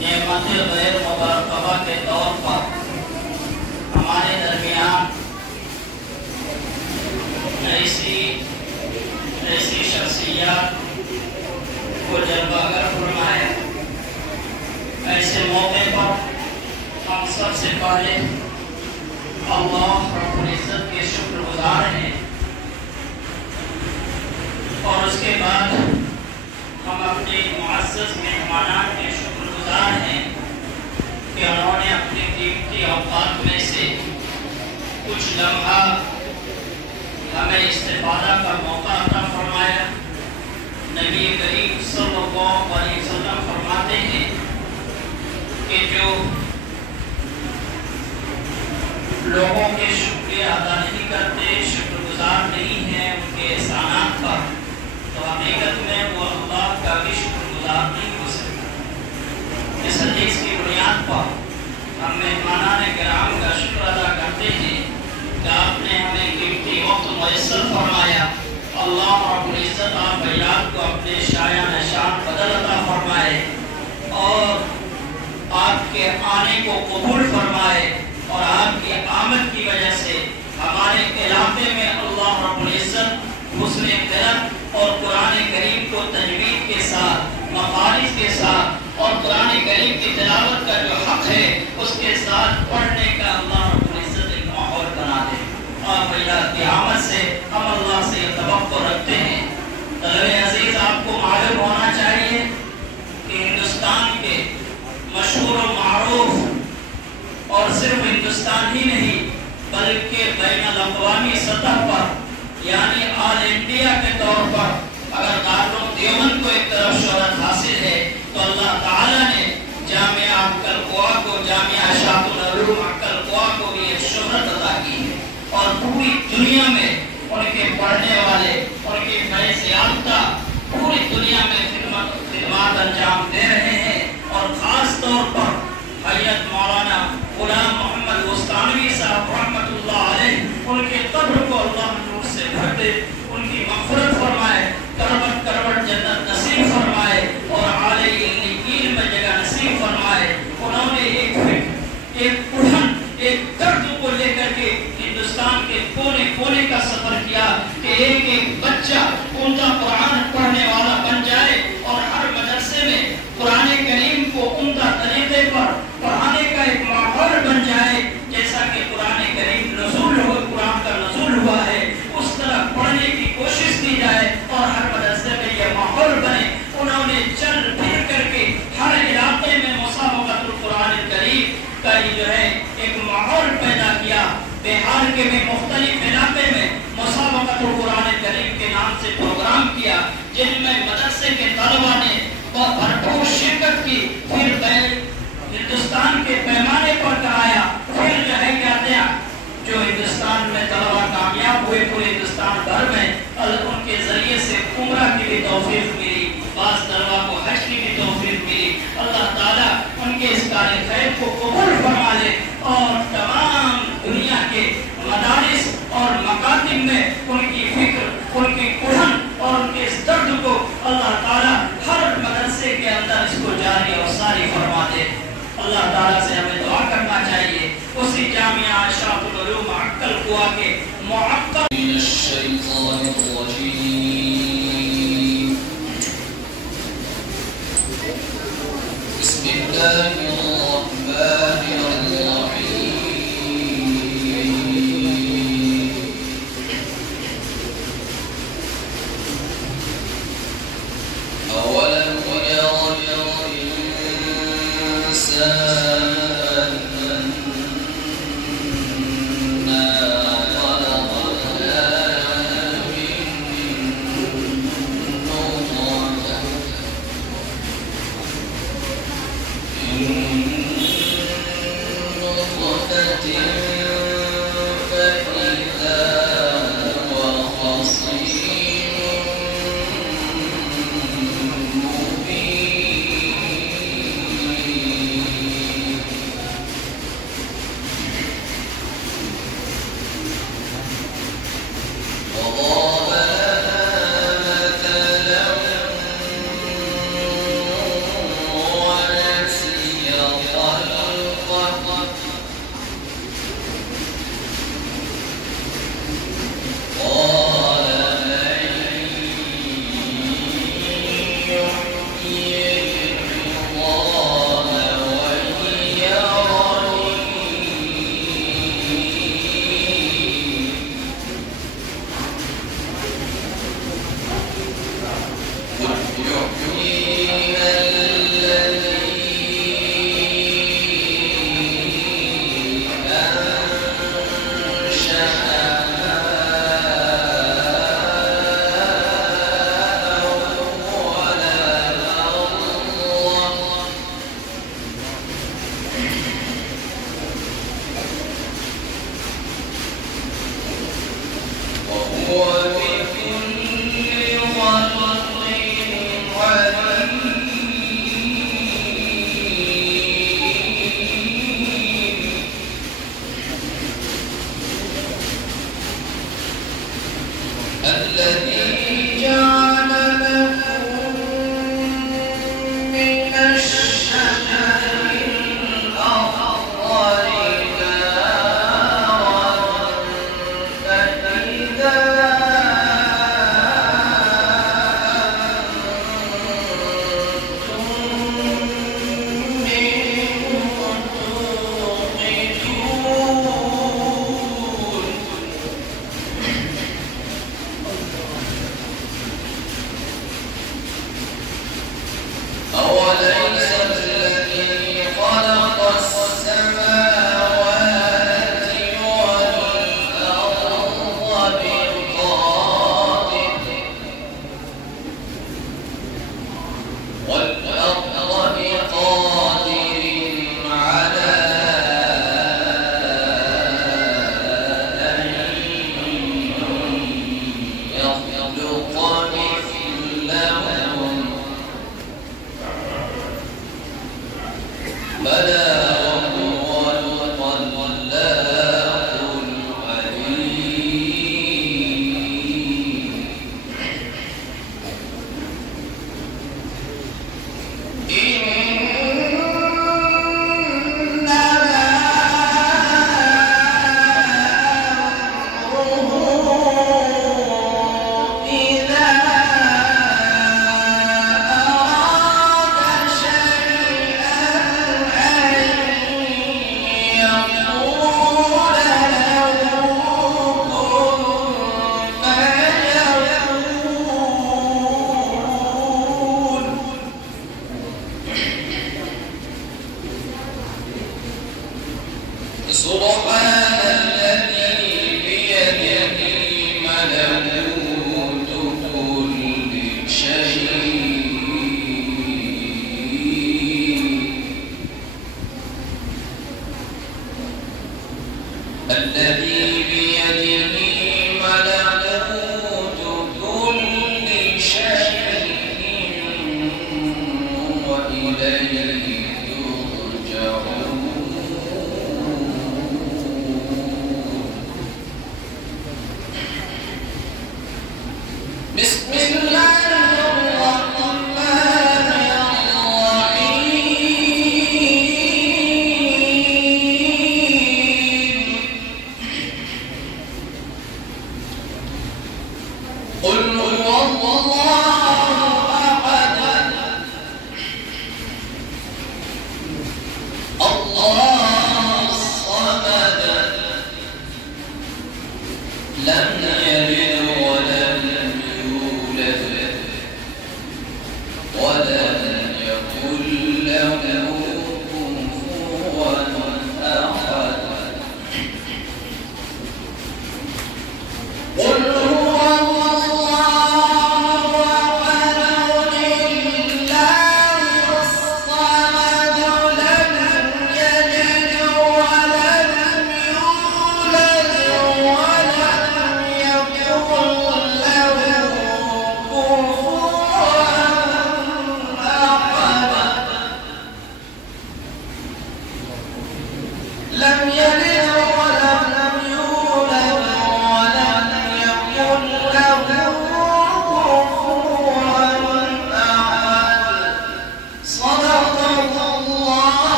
نعمت غیر مبارکہ کے طور پر ہمارے درمیان ایسی شخصیات کو جلوہ گر فرمایا۔ ایسے موقع پر ہم سب سے پہلے اللہ رب العزت کے شکر گزار ہیں، اور اس کے بعد ہم اپنے معزز مہمانان کے شکر گزار ہیں کہ انہوں نے اپنے قیمتی اوقات میں سے کچھ لمحہ ہمیں استفادہ کا موقع عطا فرمایا۔ نبی کریم صلی اللہ علیہ وسلم فرماتے ہیں کہ جو لوگوں کے شکریہ ادا نہیں کرتے، شکر گزار نہیں ہیں ان کے احسانات پر، تو حقیقت میں وہ اللہ کا بھی شکر گزار نہیں ہو سکتا۔ اس حدیث کی بنیاد پر ہم مہمانان کرام کا شکر ادا کرتے ہیں کہ آپ نے ہمیں قیمتی وقت میسر فرمایا۔ اللہ رب العزت آپ حضرات کو اپنے شایان شان بدل عطا فرمائے اور آپ کے آنے کو قبول فرمائے، اور آپ کی آمد کی وجہ سے ہمارے علاقے میں اللہ رب العزت حسن قرأت اور قرآن کریم کو تجوید کے ساتھ، مخارج کے ساتھ اور قرآن کریم کی تلاوت کا جو حق ہے اس کے ساتھ پڑھنے کا اللہ رب العزت ایک ماحول بنا دے۔ آپ حضرات کی آمد سے ہم اللہ سے توقع رکھتے ہیں۔ طلبہ عزیز، آپ کو معلوم ہونا چاہیے کہ ہندوستان کے مشہور و معروف، اور صرف ہندوستان ہی نہیں بلکہ بین الاقوامی سطح پر یعنی آل انڈیا کے طور پر اگر دارالعلوم دیوبند کو ایک طرف شہرت حاصل ہے تو اللہ تعالیٰ نے جامعہ عقل قوا کو، جامعہ اشاعت العلوم عقل قوا کو بھی ایک شہرت عطا کی ہے، اور پوری دنیا میں ان کے پڑھنے والے، ان کے فیض یافتہ پوری دنیا میں خدمات انجام دے رہے ہیں۔ اور خاص طور پر حضرت مولانا غلام محمد وسطانوی صاحب رحمۃ اللہ علیہ، ان کے قبر کو اللہ نور سے بھر دے، ان کی مغفرت فرمائے، کروٹ کروٹ جنت نصیب فرمائے اور اعلی علین میں جگہ نصیب فرمائے۔ انہوں نے ایک اڑھن، ایک درد کو لے کر کے ہندوستان کے کونے کونے کا سفر کیا کہ ایک ایک بچہ عمدہ قرآن پڑھنے والا بن جائے اور ہر مدرسے میں قرآن کریم کو عمدہ طریقے پر پڑھانے کا ایک ماحول بن جائے۔ جیسا کہ قرآن کریم قرآن کا نزول ہوا ہے اس طرح پڑھنے کی کوشش کی جائے اور ہر مدرسے میں یہ ماحول بنے۔ انہوں نے چل پھر کر کے ہر علاقے میں مسابقۃ القرآن الکریم کا جو ہے ایک ماحول پیدا کیا۔ بہار کے بھی مختلف علاقے میں مسابقۃ القرآن الکریم کے نام سے پروگرام کیا، جن میں مدرسے کے طلبہ نے بھرپور شرکت کی۔ پھر ہندوستان کے پیمانے پر کرایا، پھر جو ہے کہتے ہیں جو ہندوستان میں طلبہ کامیاب ہوئے پورے ہندوستان بھر میں، ان کے ذریعے سے عمرہ کی بھی توفیق ملی، بعض طلبہ کو حج کی بھی توفیق ملی۔ اللہ تعالیٰ ان کے اس کار خیر کو قبول فرما لے اور تمام دنیا کے مدارس اور مکاتب میں ان کی فکر، ان کی قرآن اور ان کے اس درد کو اللہ تعالیٰ ہر مدرسے کے اندر اس کو جاری اور ساری فرما دے۔ اللہ تعالیٰ سے ہمیں دعا کرنا چاہیے اسی جامعہ اشاعت العلوم عقل قوا کے معقل من الشیطان الرجیم بسم اللہ الرحمن الرحیم اولم يروا الإنسان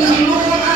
نحن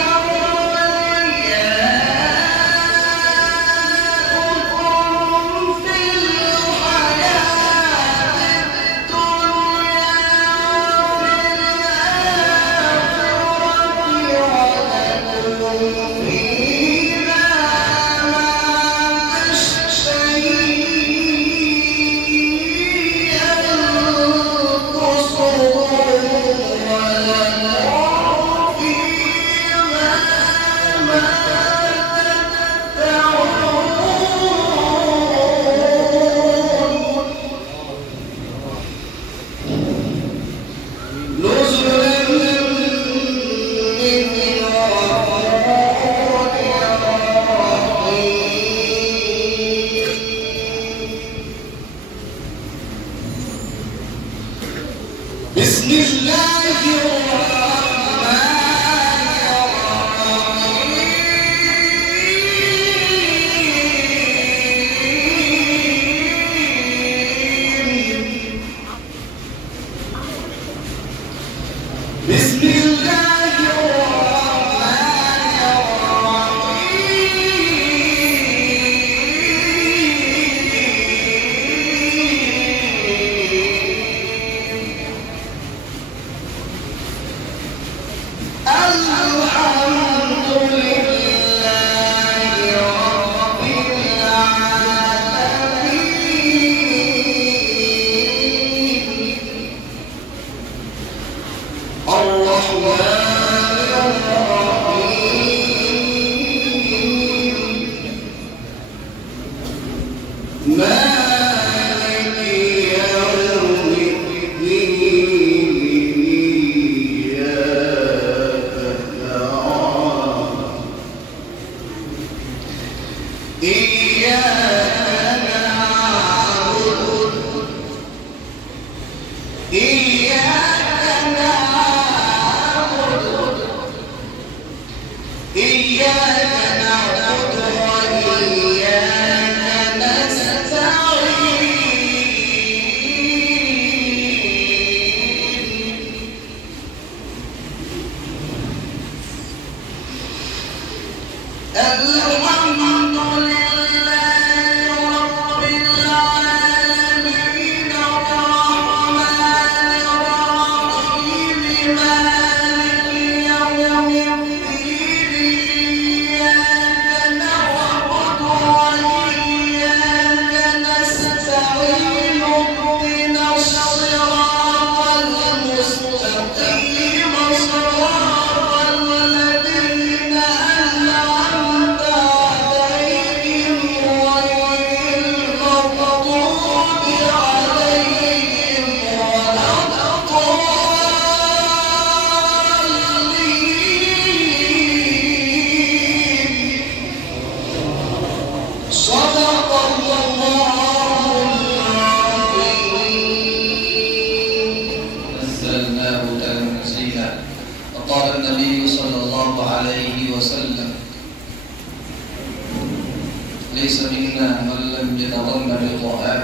ليس منا من لم يتغنى بالقرآن،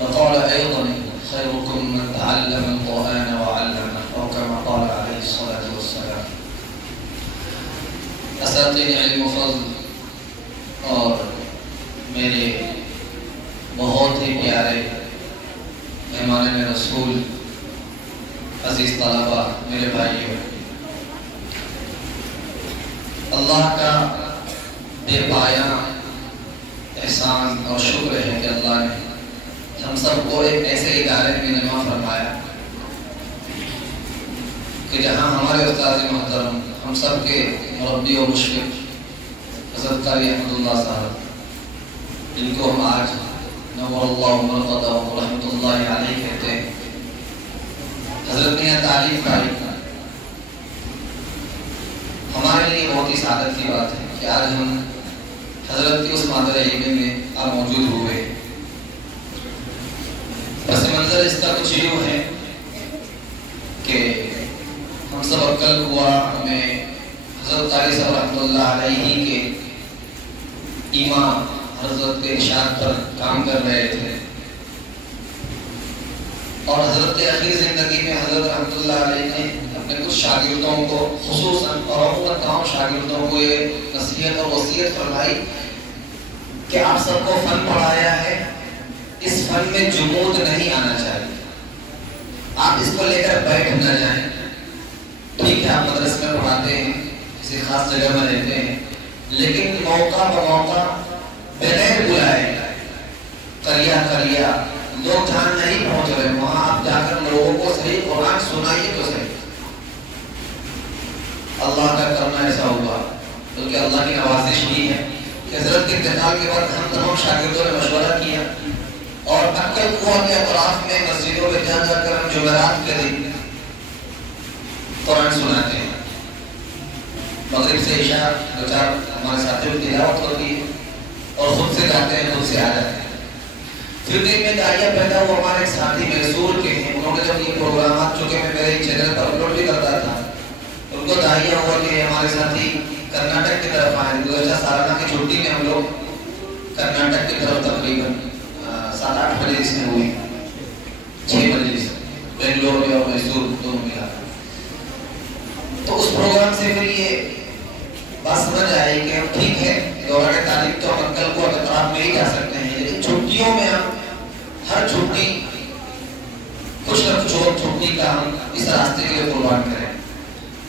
وقال أيضا خيركم من تعلم القرآن وعلمه، أو كما قال عليه الصلاة والسلام۔ اساتذہ علم و فضل اور میرے بہت ہی پیارے مہمان رسول، عزیز طلباء، میرے بھائیوں، اللہ کا بے پایاں احسان اور شکر ہے کہ اللہ نے ہم سب کو ایک ایسے ادارے میں جمع فرمایا کہ جہاں ہمارے استاد محترم، ہم سب کے مربی و مشفق حضرت قاری احمد اللہ صاحب، جن کو ہم آج نور اللہ مرقدہ و رحمۃ اللہ علیہ کہتے ہیں، حضرت نے تعلیم کاری۔ ہمارے لیے بہت ہی سعادت کی بات ہے کہ آج ہم حضرت کی اس مادر علم میں آپ موجود ہوئے۔ پس منظر اس کا کچھ یوں ہے کہ ہم سب کل ہوا ہمیں حضرت قاری صاحب رحمۃ اللہ علیہ کے امام حضرت کے ارشاد پر کام کر رہے تھے، اور حضرت کے آخری زندگی میں حضرت رحمۃ اللہ علیہ نے اپنے کچھ شاگردوں کو، خصوصاً اور عموماً تمام شاگردوں کو یہ نصیحت اور وصیت فرمائی کہ آپ سب کو فن پڑھایا ہے، اس فن میں جمود نہیں آنا چاہیے، آپ اس کو لے کر بیٹھ نہ جائیں۔ ٹھیک ہے، آپ مدرسے میں پڑھاتے ہیں، کسی خاص جگہ میں رہتے ہیں، لیکن موقع بموقع بغیر بلائے قریہ لوگ جہاں نہیں پہنچ رہے وہاں آپ جا کر لوگوں کو صحیح قرآن سنائیے تو صحیح۔ اللہ کا کرنا ایسا ہوا، بلکہ اللہ کی نوازش ہی ہے کہ حضرت کے انتقال کے بعد ہم تمام شاگردوں نے مشورہ کیا، اور عقل کنواں کے اطراف میں مسجدوں میں جا کر ہم جمعرات کے دن قرآن سناتے ہیں۔ مغرب سے عشاء دو چار ہمارے ساتھیوں کی تلاوت ہوتی ہے، اور خود سے جاتے ہیں، خود سے آ جاتے ہیں۔ پھر دن میں داعیہ پیدا ہوا، ہمارے ایک ساتھی میسور کے ہیں، انہوں نے جب یہ پروگرامات چونکہ میں میرے چینل پر اپلوڈ بھی کرتا تھا، ان کو داعیہ ہوا کہ ہمارے ساتھی کرناٹک کی طرف آئے۔ گزشتہ سالانہ کی چھٹی میں ہم لوگ کرناٹک کی طرف تقریباً 7-8 مجلس میں ہوئی، 6 مجلس بنگلور میں اور میسور دونوں ملا۔ تو اس پروگرام سے پھر یہ بات سمجھ آئی کہ ٹھیک ہے، دوران تعلیم تو ہم کل کو اطراف میں ہی جا سکتے ہیں، لیکن چھٹیوں میں ہم ہر چھٹی کچھ نہ کچھ اور چھٹی کا ہم اس راستے کے لیے قربان کریں۔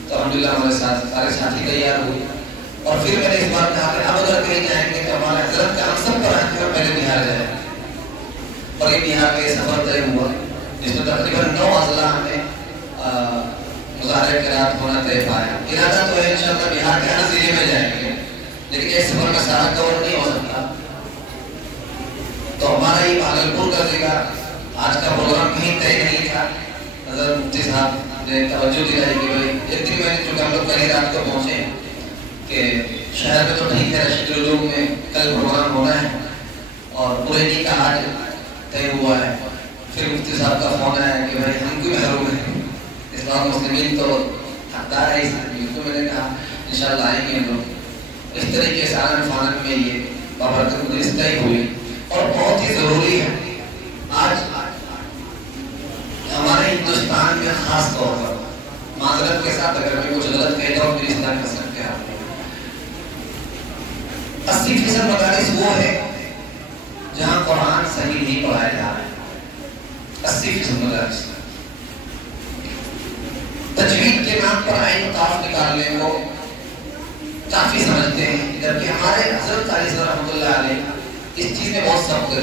تو الحمدللہ ہمارے ساتھ سارے ساتھی تیار ہوئے، اور پھر میں نے اس بات کہا کہ اب اگر کہیں جائیں گے تو ہمارے حضرت کا ہم سب پر آئیں گے اور پہلے بہار جائیں، اور یہ بہار کا یہ سفر طے ہوا، جس میں تقریباً 9 اضلاع میں مظاہرے قرات ہونا طے پایا۔ ارادہ تو ہے انشاءاللہ بہار کے ہر ضلع میں جائیں گے، لیکن اس سفر میں سارا کور نہیں ہو سکتا، تو ہمارا یہ بھاگلپور کا ضلع آج کا پروگرام کہیں طے نہیں تھا۔ حضرت مفتی صاحب نے توجہ دلائی کہ بھائی ایک دن میں چونکہ ہم لوگ کل رات کو پہنچے کہ شہر میں تو ٹھیک ہے، رشید العلوم میں کل پروگرام ہونا ہے، اور پورے کا آج طے ہوا ہے۔ پھر مفتی صاحب کا فون آیا کہ بھائی ہم کیوں محروم ہیں، اسلام مسلمین تو حقدار ہے اس آدمی، تو میں نے کہا انشاءاللہ آئیں گے ہم لوگ۔ اس طریقے سے آنن فانن میں یہ بابرکت مجلس طے ہوئی، اور بہت ہی ضروری ہے آج ہمارے ہندوستان میں خاص طور پر، معذرت کے ساتھ اگر میں کچھ غلط کہتا ہوں میری اصلاح کر سکتے ہیں آپ، 80% مدارس وہ ہے جہاں قرآن صحیح نہیں پڑھایا جا رہا ہے. 80% مدارس تجوید کے نام پر آئین طاف نکالنے کو کافی سمجھتے ہیں، جبکہ ہمارے حضرت علی رحمۃ اللہ علیہ اس چیز میں بہت سخت تھے.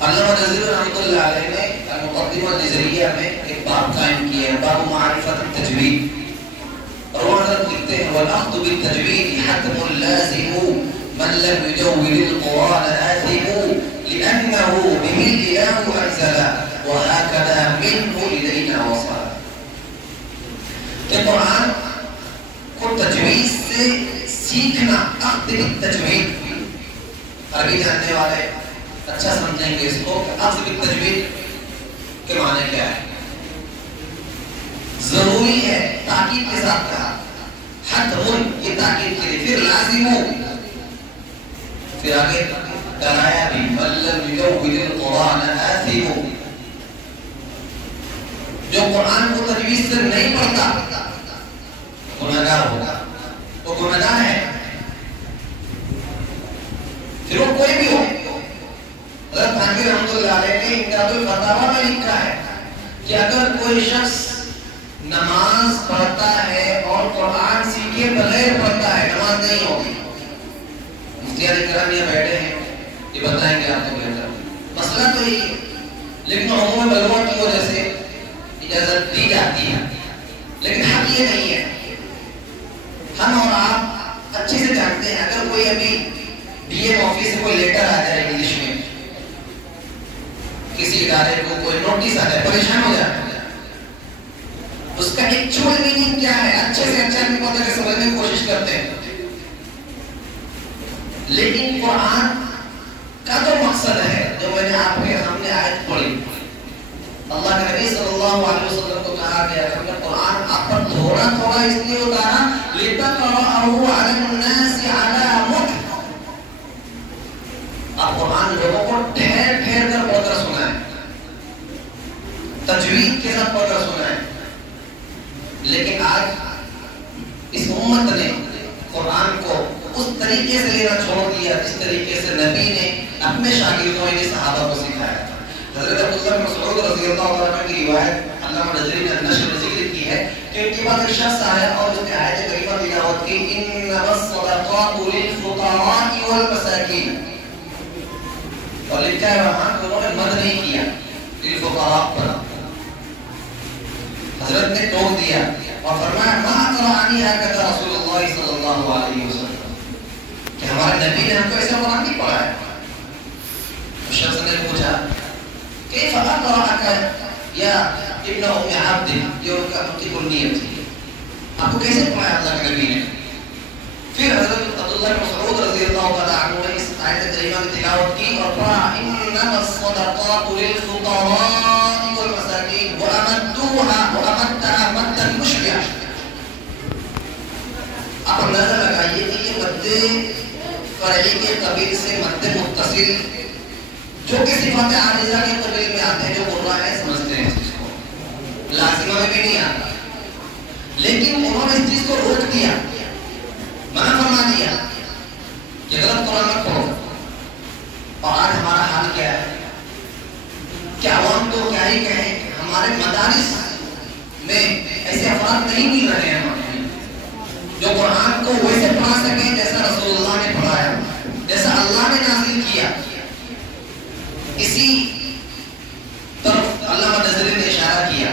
علامہ نذیر رحمۃ اللہ علیہ نے المقدمہ النظریہ میں ایک باب قائم کیا ہے، باب معرفت التجوید، اور وہ حضرت لکھتے ہیں والأخذ بالتجوید حتم لازم من لم يجود القرآن آثم لأنه به الإله أنزل وهكذا منه إلينا وصل. کہ قرآن کو تجوید سے سیکھنا، اخذ بالتجوید، عربی جاننے والے اچھا سمجھیں گے اس کو کہ اخذ بالتجوید کے معنی کیا ہے. ضروری ہے، تاکید کے ساتھ کہا، حتم یہ تاکید کے لیے، پھر لازم، پھر آگے کرایا بھی من لم یجود القرآن آثم، جو قرآن کو تجوید سے نہیں پڑھتا گناہگار ہوگا، وہ گناہگار ہے، پھر وہ کوئی بھی ہو. حضرت تھانوی رحمۃ اللہ علیہ نے امداد الفتاویٰ میں لکھا ہے کہ اگر کوئی شخص نماز پڑھتا ہے اور قرآن سیکھے بغیر پڑھتا ہے، نماز نہیں ہوگی. مفتیان کرام یہاں بیٹھے ہیں، یہ بتائیں گے آپ کو بہتر. مسئلہ تو یہی ہے، لیکن عموم بلوا کی وجہ سے اجازت دی جاتی ہے، لیکن حق یہ نہیں ہے. ہم اور آپ اچھے سے جانتے ہیں اگر کوئی ابھی ڈی ایم آفس سے کوئی لیٹر آ جائے انگلش میں، کسی ادارے کو کوئی نوٹس آ جائے، پریشان ہو جاتا ہے. اس کا ایکچوئل میننگ کیا ہے اچھے سے اچھا بھی پتہ کہ سمجھنے کی کوشش کرتے ہیں. لیکن قرآن کا تو مقصد ہے جو میں نے آپ کے سامنے آیت پڑھی، اللہ کے نبی صلی اللہ علیہ وسلم کو کہا گیا کہ قرآن آپ پر تھوڑا تھوڑا اس لیے اتارا لِتَقْرَأَهُ عَلَى النَّاسِ عَلَى مُكْثٍ، آپ قرآن لوگوں کو ٹھہر ٹھہر کر پڑھ کر سنائیں، تجوید کے ساتھ پڑھ کر سنائیں. لیکن آج اس امت نے قرآن کو اس طریقے سے لینا چھوڑ دیا جس طریقے سے نبی نے اپنے شاگردوں نے صحابہ کو سکھایا تھا. حضرت عبداللہ بن مسعود رضی اللہ عنہ کی روایت علامہ نظری نے نشر میں ذکر کی ہے کہ ان کے بعد ایک شخص آیا اور اس نے آیت کریمہ تلاوت کی انما الصدقات للفقراء والمساکین، اور لکھا ہے وہاں کہ انہوں نے مد نہیں کیا للفقراء پر. حضرت نے ٹوک دیا اور فرمایا ما قرآنی هكذا رسول اللہ صلی اللہ علیہ وسلم، کہ ہمارے نبی نے ہم کو ایسا قرآن نہیں پڑھا ہے. شخص نے پوچھا کیف اقرأك یا ابن ام عبد، یہ ان کی کنیت تھی، آپ کو کیسے پڑھایا اللہ کے نبی نے. پھر حضرت عبداللہ بن مسعود رضی اللہ عنہ نے اس آیت کریمہ کی تلاوت کی اور پڑھا انما الصدقات للفقراء والمساکین وامدتها مدا مشبعا. آپ اندازہ لگائیے کہ یہ مد فرعی کے قبیل سے مد متصل جو کہ صفات عارضہ کے قبیل میں آتے ہیں، جو قرآن ہے سمجھتے ہیں اس کو، لازمہ میں بھی نہیں آتا. لیکن انہوں نے اس چیز کو روک دیا، منع فرما دیا کہ غلط قرآن مت پڑھو. اور آج ہمارا حال کیا ہے کہ عوام تو کیا ہی کہیں، ہمارے مدارس میں ایسے افراد نہیں مل رہے ہیں جو قرآن کو ویسے پڑھا سکیں جیسا رسول اللہ نے پڑھایا، جیسا اللہ نے نازل کیا. اسی طرف علامہ نظری نے اشارہ کیا.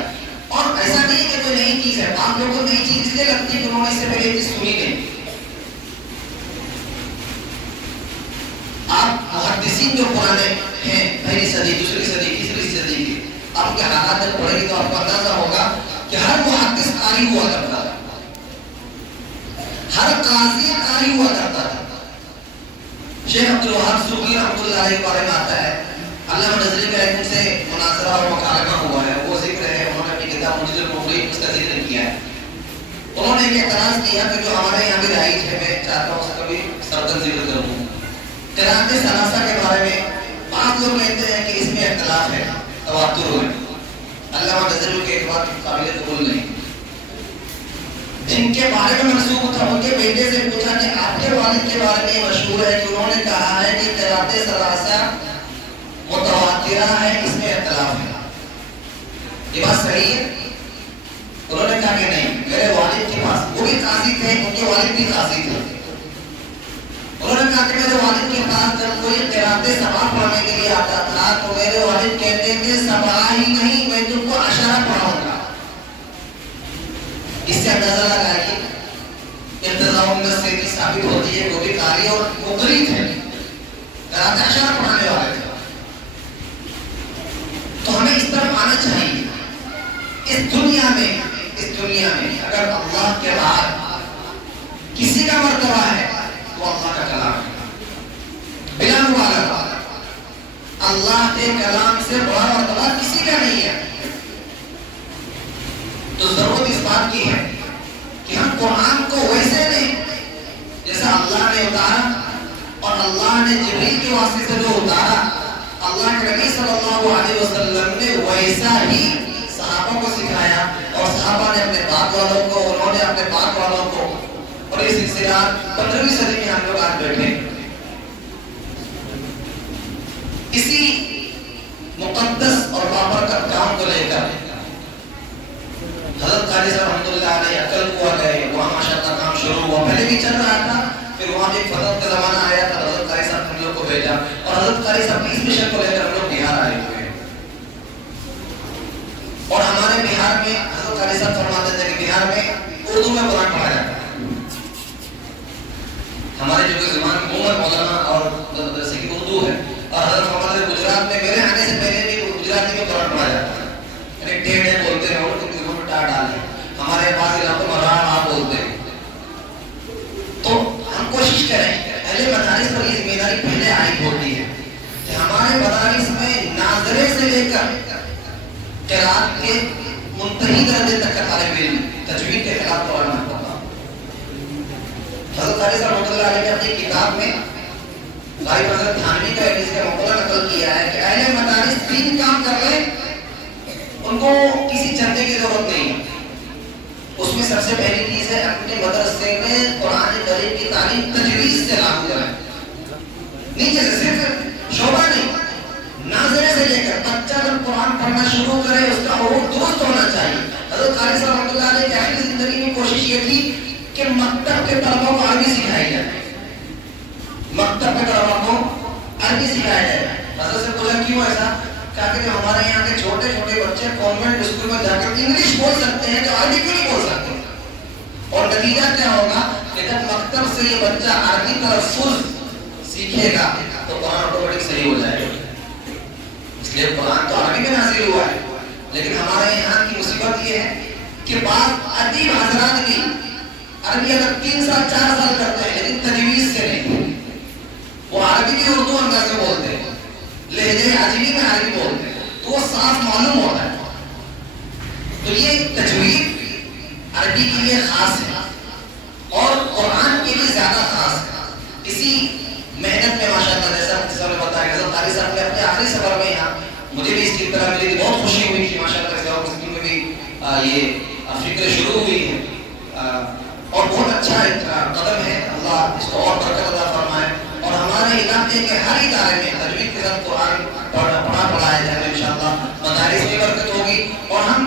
اور ایسا نہیں کہ کوئی نئی چیز ہے، آپ لوگوں کو نئی چیز اس لیے لگتی ہے کہ انہوں نے اس سے پہلے چیز سنی نہیں. آپ محدثین جو پرانے ہیں، پہلی صدی، دوسری صدی، تیسری صدی کے، آپ کے حالات جب پڑھیں گے تو آپ کو اندازہ ہوگا کہ ہر محدث قاری ہوا کرتا تھا، ہر قاضی قاری ہوا کرتا تھا. شیخ عبدالوہاب سوقی رحمۃ اللہ علیہ کے بارے میں آتا ہے، علامہ نظری کا ان سے مناظرہ اور مکالمہ ہوا ہے، وہ ذکر ہے، انہوں نے اپنی کتاب منجز المفید اس کا ذکر کیا ہے. انہوں نے ایک اعتراض کیا کہ جو ہمارے یہاں بھی رائج ہے، میں چاہتا ہوں اس کا بھی سردن ذکر کروں. قرأت ثلاثہ کے بارے میں بعض لوگ کہتے ہیں کہ اس میں اختلاف ہے، تواتر ہے، علامہ نظری کے اعتبار قابل قبول نہیں. جن کے بارے میں منسوب تھا ان کے بیٹے سے پوچھا کہ آپ کے والد کے بارے میں مشہور ہے کہ انہوں نے کہا ہے کہ قرات ثلاثہ متواترہ ہے، اس میں اختلاف ہے، یہ بات صحیح ہے؟ انہوں نے کہا کہ نہیں، میرے والد کے پاس، وہ بھی قاضی تھے، ان کے والد بھی قاضی تھے، انہوں نے کہا کہ میرے والد کے پاس جب کوئی قرات سبع پڑھنے کے لیے آتا تھا تو میرے والد کہتے تھے سبع ہی نہیں، میں تم کو عشرہ پڑھاؤں گا۔ اس سے اندازہ لگائیے انتظام میں سے بھی ثابت ہوتی ہے، وہ بھی قاری اور مقری تھے، قرات عشرہ پڑھانے والے تھے۔ تو ہمیں اس طرف آنا چاہیے۔ اس دنیا میں اگر اللہ کے بعد کسی کا مرتبہ ہے وہ اللہ کا کلام ہے، بلا مبالغہ اللہ کے کلام سے بڑا مرتبہ کسی کا نہیں ہے۔ تو ضرورت اس بات کی ہے کہ ہم قرآن کو ویسے نہیں جیسا اللہ نے اتارا اور اللہ نے جبریل کے واسطے سے جو اتارا، اللہ کے نبی صلی اللہ علیہ وسلم نے ویسا ہی صحابہ کو سکھایا، اور صحابہ نے اپنے پاک والوں کو، انہوں نے اپنے پاک والوں کو، اور یہ سلسلہ 15ویں صدی میں ہم لوگ آج بیٹھے۔ اسی مقدس اور بابرکت کام کو لے کر حضرت قاری صاحب رحمۃ اللہ علیہ عقل کو گئے، وہاں ماشاءاللہ کام شروع ہوا، پہلے بھی چل رہا تھا، پھر وہاں ایک فتح کا زمانہ آیا تھا، حضرت قاری صاحب ہم لوگ کو بھیجا، اور حضرت قاری صاحب اس مشن کو لے کر ہم لوگ بہار آئے ہوئے ہیں۔ اور ہمارے بہار میں حضرت قاری صاحب فرماتے تھے کہ بہار میں اردو میں قرآن پڑھا جاتا ہے۔ ہمارے جو زبان عموماً مولانا اور مدرسے کی اردو ہے، اور حضرت ہمارے گجرات میں میرے آنے سے پہلے بھی گجراتی میں قرآن پڑھا جاتا ہے، یعنی ٹیڑھے بولتے ہیں اور دلوں میں ٹاٹ ڈالے، ہمارے پاس علاقوں میں راہ بولتے ہیں۔ تو ہم کوشش کریں، اہل مدارس پر یہ ذمہ داری پہلے عائد ہوتی ہے کہ ہمارے مدارس میں ناظرے سے لے کر قرات کے منتہی درجے تک کا طالب علم تجوید کے خلاف قرآن نہ پڑھتا۔ حضرت قاری صاحب رحمۃ اللہ علیہ نے اپنی کتاب میں غالب حضرت تھانوی کا اس کا مقولہ نقل کیا ہے کہ اہل مدارس تین کام کر لیں، ان کو کسی چندے کی ضرورت نہیں ہے۔ اس میں سب سے پہلی چیز ہے اپنے مدرسے میں قرآن کریم کی تعلیم تجوید سے لاگو کریں، نیچے سے صرف شعبہ نہیں، ناظرے سے لے کر بچہ جب قرآن پڑھنا شروع کرے اس کا عروج درست ہونا چاہیے۔ حضرت قاری صاحب رحمۃ اللہ علیہ کی آخری زندگی میں کوشش یہ تھی کہ مکتب کے طلبہ کو عربی سکھائی جائے، مکتب کے طلبہ کو عربی سکھایا جائے۔ حضرت سے پوچھا کیوں ایسا؟ کہا کہ ہمارے یہاں کے چھوٹے چھوٹے بچے کانوینٹ اسکول میں جا کر انگلش بول سکتے ہیں تو عربی کیوں نہیں بول سکتے؟ اور نتیجہ کیا ہوگا کہ جب مکتب سے یہ بچہ عربی تلفظ سیکھے گا تو قرآن آٹومیٹک صحیح ہو جائے گا۔ اس لیے قرآن تو عربی میں نازل ہوا ہے، لیکن ہمارے یہاں کی مصیبت یہ ہے کہ بعض ادیب حضرات بھی عربی اگر 3 سال 4 سال کرتے ہیں لیکن تجوید سے نہیں، وہ عربی کی اردو انداز میں بولتے ہیں، لہجے عجمی میں عربی بولتے ہیں، تو وہ صاف معلوم ہوتا ہے۔ تو یہ تجوید عربی کے لیے خاص ہے اور قرآن کے لیے زیادہ خاص ہے۔ اسی محنت میں ماشاءاللہ جیسا نے بتایا حضرت قاری صاحب نے اپنے آخری سفر میں یہاں مجھے بھی اس کی اطلاع ملی تھی، بہت خوشی ہوئی کہ ماشاءاللہ اس دور مسلم میں بھی یہ فکر شروع ہوئی ہے اور بہت اچھا قدم ہے، اللہ اس کو اور برکت عطا فرمائے، اور ہمارے علاقے کے ہر ادارے میں تجوید کے ساتھ قرآن پڑھایا جائے گا انشاءاللہ، مدارس میں برکت ہوگی، اور ہم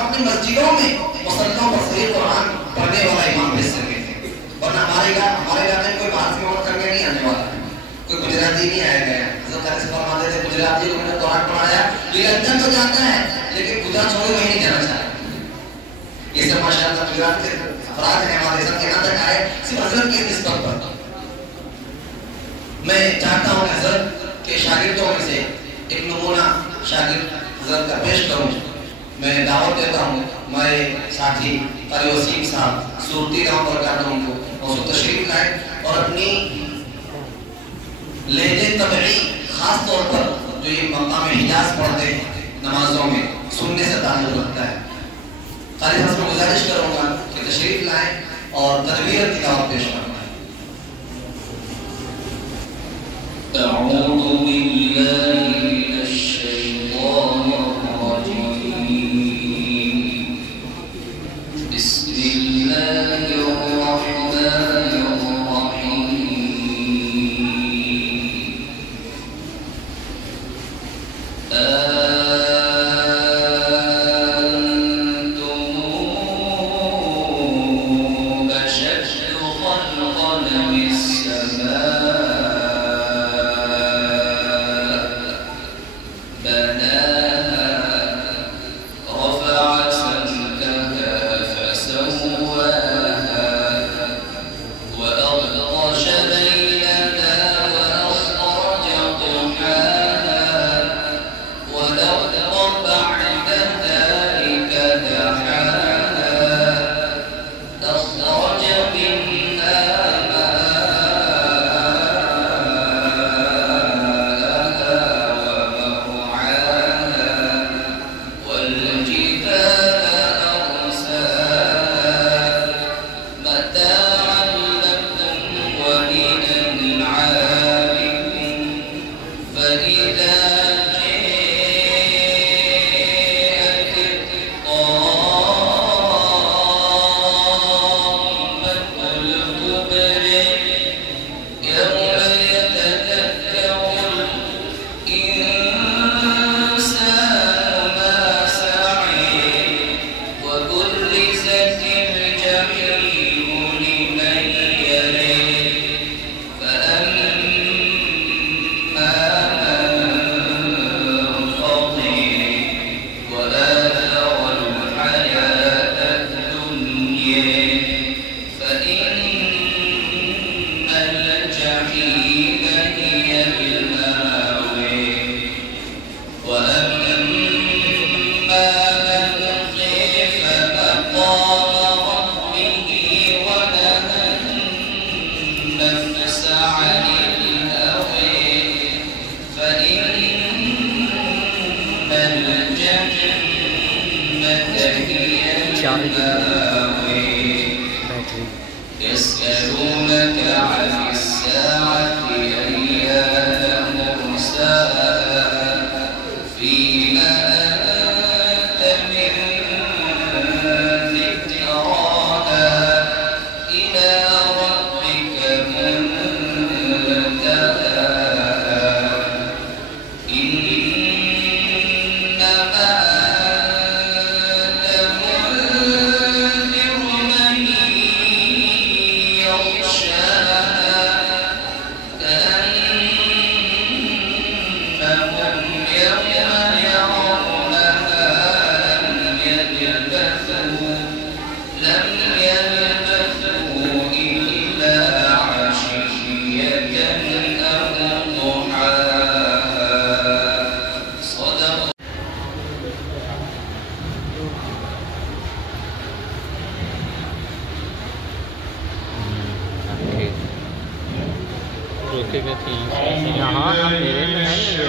اپنی مسجدوں میں مصلیوں پر صحیح قرآن پڑھنے والا امام بھیج سکیں گے، ورنہ ہمارے علاقے میں کوئی باہر سے عمر کر کے نہیں آنے والا ہے، کوئی گجراتی نہیں آیا گیا۔ حضرت قاری صاحب فرماتے تھے گجراتی کو میں نے قرآن پڑھایا، یہ لندن تو جاتا ہے لیکن گجرات چھوڑ کے کہیں نہیں جانا چاہتا۔ یہ سب ماشاءاللہ گجرات کے افراد ہیں ہمارے ساتھ، یہاں تک آئے صرف حضرت کی نسبت پر۔ میں چاہتا ہوں کہ حضرت کے شاگردوں میں سے ایک نمونہ شاگرد حضرت کا پیش کروں۔ میں دعوت دیتا ہوں ہمارے ساتھی قاری وسیم صاحب صورتی گاؤں پر کارکنوں کو موضوع تشریف لائیں اور اپنی لہجے طبعی خاص طور پر جو یہ مقام حجاز پڑھتے ہیں نمازوں میں سننے سے تعلق رکھتا ہے۔ قاری صاحب سے گزارش کروں گا کہ تشریف لائیں اور تدبیر تلاوت پیش کریں۔ اعوذ باللہ من الشیطان الرجیم، بسم اللہ रुकेगा ठीक है। यहाँ मेरे में है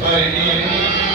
فإن